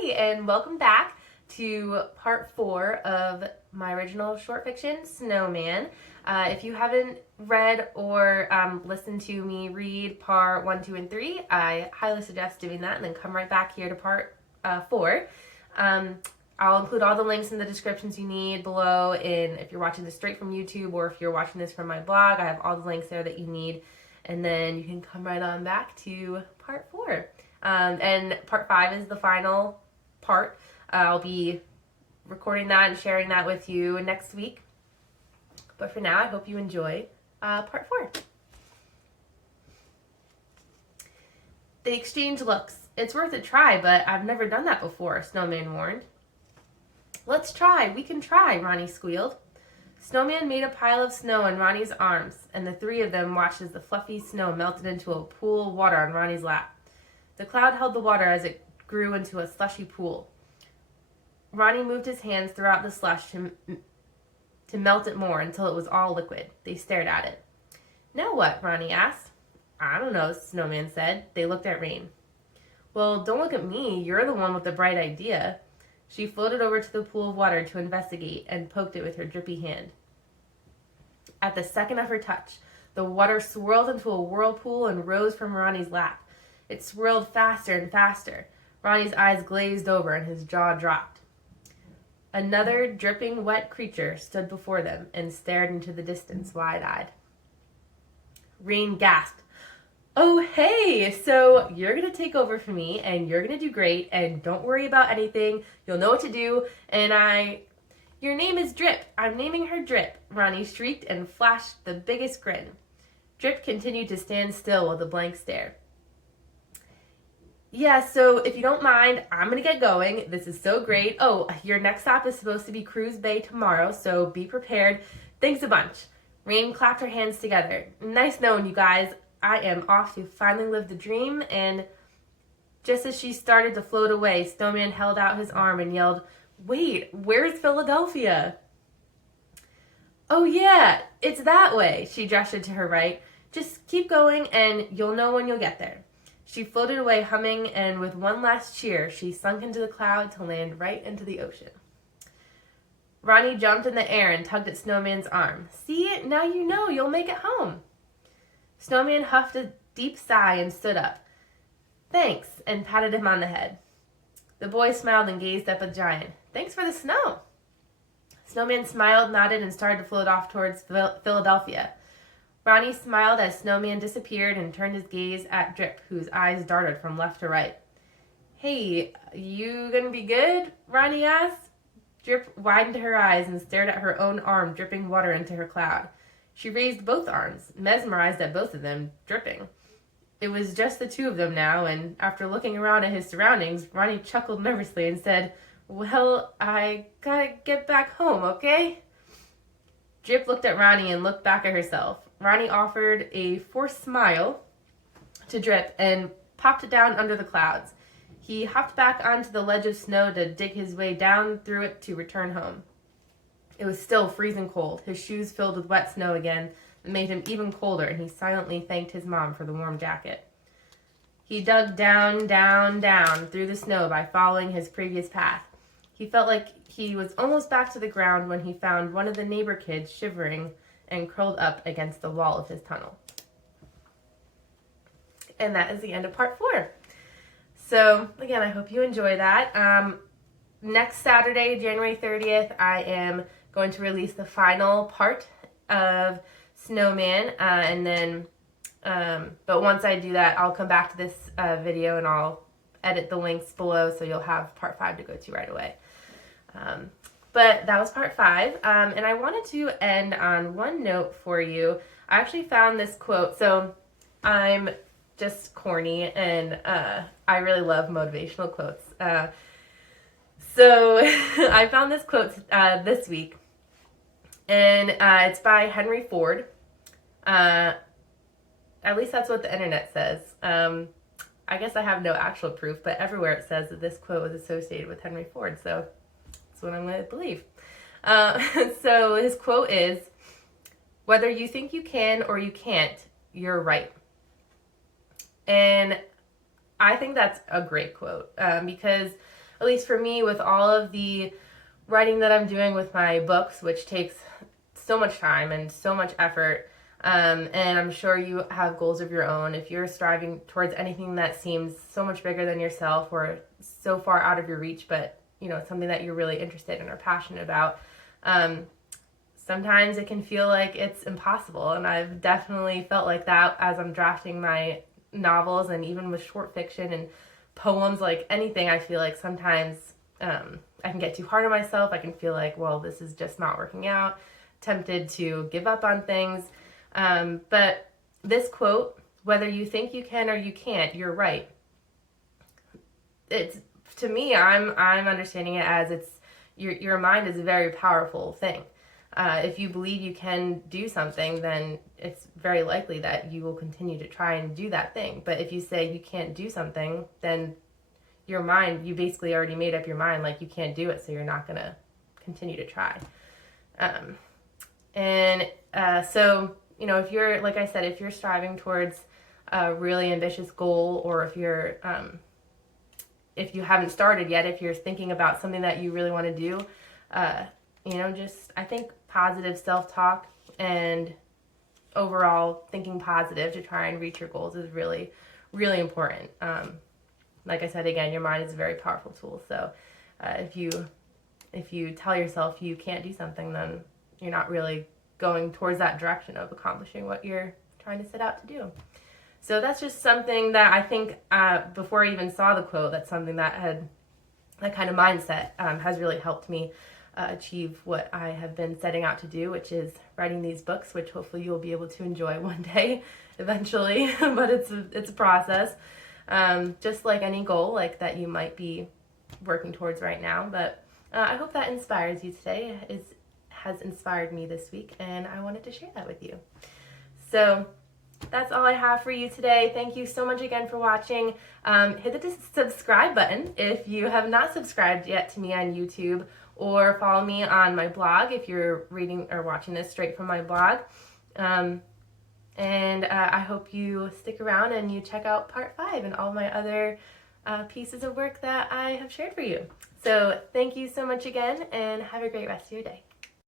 Hey, and welcome back to part 4 of my original short fiction, Snowman. If you haven't read or listened to me read part 1, 2, and 3, I highly suggest doing that and then come right back here to part 4. I'll include all the links in the descriptions you need below, and if you're watching this straight from YouTube or if you're watching this from my blog, I have all the links there that you need, and then you can come right on back to part 4. And part 5 is the final part. I'll be recording that and sharing that with you next week. But for now, I hope you enjoy part 4. They exchange looks. It's worth a try, but I've never done that before, Snowman warned. Let's try. We can try, Ronnie squealed. Snowman made a pile of snow in Ronnie's arms, and the three of them watched as the fluffy snow melted into a pool of water on Ronnie's lap. The cloud held the water as it grew into a slushy pool. Ronnie moved his hands throughout the slush to melt it more until it was all liquid. They stared at it. Now what? Ronnie asked. I don't know, Snowman said. They looked at Rain. Well, don't look at me. You're the one with the bright idea. She floated over to the pool of water to investigate and poked it with her drippy hand. At the second of her touch, the water swirled into a whirlpool and rose from Ronnie's lap. It swirled faster and faster. Ronnie's eyes glazed over and his jaw dropped. Another dripping wet creature stood before them and stared into the distance wide-eyed. Rain gasped. Oh, hey, so you're going to take over for me and you're going to do great and don't worry about anything. You'll know what to do and Your name is Drip. I'm naming her Drip, Ronnie shrieked and flashed the biggest grin. Drip continued to stand still with a blank stare. Yeah, so if you don't mind, I'm going to get going. This is so great. Oh, your next stop is supposed to be Cruz Bay tomorrow, so be prepared. Thanks a bunch. Rain clapped her hands together. Nice knowing you guys. I am off to finally live the dream, and just as she started to float away, Snowman held out his arm and yelled, Wait, where's Philadelphia? Oh yeah, it's that way, she gestured to her right. Just keep going and you'll know when you'll get there. She floated away humming, and with one last cheer, she sunk into the cloud to land right into the ocean. Ronnie jumped in the air and tugged at Snowman's arm. See, now you know you'll make it home. Snowman huffed a deep sigh and stood up. Thanks, and patted him on the head. The boy smiled and gazed up at the giant. Thanks for the snow. Snowman smiled, nodded, and started to float off towards Philadelphia. Ronnie smiled as Snowman disappeared and turned his gaze at Drip, whose eyes darted from left to right. Hey, you gonna be good? Ronnie asked. Drip widened her eyes and stared at her own arm dripping water into her cloud. She raised both arms, mesmerized at both of them, dripping. It was just the two of them now, and after looking around at his surroundings, Ronnie chuckled nervously and said, Well, I gotta get back home, okay? Drip looked at Ronnie and looked back at herself. Ronnie offered a forced smile to Drip and popped it down under the clouds. He hopped back onto the ledge of snow to dig his way down through it to return home. It was still freezing cold, his shoes filled with wet snow again that made him even colder, and he silently thanked his mom for the warm jacket. He dug down, down, down through the snow by following his previous path. He felt like he was almost back to the ground when he found one of the neighbor kids shivering and curled up against the wall of his tunnel. And that is the end of part 4. So, again, I hope you enjoy that. Next Saturday, January 30th, I am going to release the final part of Snowman. But once I do that, I'll come back to this video and I'll edit the links below so you'll have part 5 to go to right away. But that was part 5, and I wanted to end on one note for you. I actually found this quote. So I'm just corny, and I really love motivational quotes. So I found this quote this week, and it's by Henry Ford. At least that's what the internet says. I guess I have no actual proof, but everywhere it says that this quote was associated with Henry Ford, so that's what I'm going to believe. So his quote is, whether you think you can or you can't, you're right. And I think that's a great quote because at least for me, with all of the writing that I'm doing with my books, which takes so much time and so much effort, and I'm sure you have goals of your own. If you're striving towards anything that seems so much bigger than yourself or so far out of your reach, but it's something that you're really interested in or passionate about, sometimes it can feel like it's impossible. And I've definitely felt like that as I'm drafting my novels, and even with short fiction and poems, like anything, I feel like sometimes I can get too hard on myself. I can feel like, well, this is just not working out, tempted to give up on things. But this quote, whether you think you can or you can't, you're right. It's, to me, I'm understanding it as your mind is a very powerful thing. If you believe you can do something, then it's very likely that you will continue to try and do that thing. But if you say you can't do something, then your mind, you basically already made up your mind like you can't do it, so you're not going to continue to try. So, if you're, like I said, if you're striving towards a really ambitious goal, or if you haven't started yet, if you're thinking about something that you really want to do, just, I think positive self-talk and overall thinking positive to try and reach your goals is really, really important. Like I said, again, your mind is a very powerful tool. So if you tell yourself you can't do something, then you're not really going towards that direction of accomplishing what you're trying to set out to do. So that's just something that I think, before I even saw the quote, that's something that kind of mindset has really helped me achieve what I have been setting out to do, which is writing these books, which hopefully you'll be able to enjoy one day eventually. But it's a process, just like any goal like that you might be working towards right now. But I hope that inspires you today. Has inspired me this week, and I wanted to share that with you. So that's all I have for you today. Thank you so much again for watching. Hit the subscribe button if you have not subscribed yet to me on YouTube, or follow me on my blog if you're reading or watching this straight from my blog. I hope you stick around and you check out part 5 and all my other pieces of work that I have shared for you. So thank you so much again, and have a great rest of your day.